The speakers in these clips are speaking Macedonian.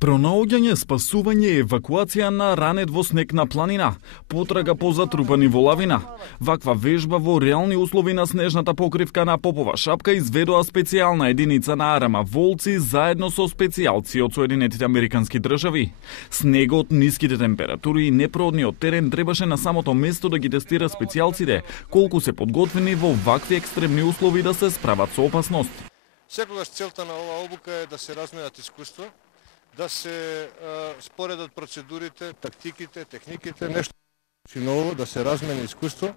Пронаоѓање, спасување и евакуација на ранет во снег на планина, потрага по затрупани во лавина. Ваква вежба во реални услови на снежната покривка на Попова шапка изведоа специјална единица на Арама Волци заедно со специјалци од Соединетите Американски држави. Снегот, ниските температури и непроодниот терен требаше на самото место да ги тестира специјалците колку се подготвени во вакви екстремни услови да се справат со опасност. Секогаш целта на оваа обука е да се разменат искуства, да се споредат процедурите, тактиките, техниките, нешто ново, да се размени искуство.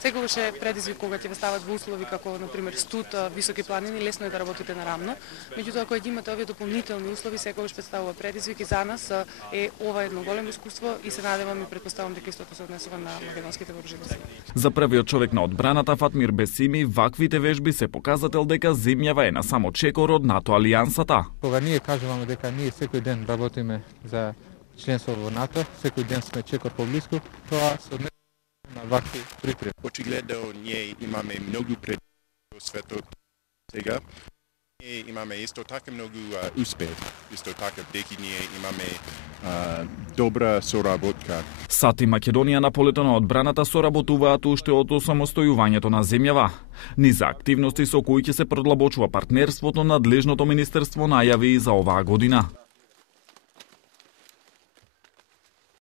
Секогаш е предизвик кога ќе ве стават во услови како на пример студ, високи планини, лесно е да работите нарамно. Меѓутоа кога имате овие дополнителни услови, секогаш представува предизвик и за нас е ова едно големо искуство и се надевам и претпоставам дека истото се однесува на македонските вооружени сили. За првиот човек на одбраната Фатмир Бесими, ваквите вежби се показател дека земјава е на само чекор од НАТО алијансата. Кога ние кажуваме дека ние секој ден работиме за членство во НАТО, секој ден сме чекор поблиску, тоа се однесува на вакви припреми. Очигледно ние имаме многу пред светот сега. Ние имаме исто така многу успех. Исто така дека ние имаме добра соработка. САД и Македонија на полето на одбраната соработуваат уште од осамостојувањето на земјава. Низа активности со кои ќе се продлабочува партнерството, надлежното министерство најави и за оваа година.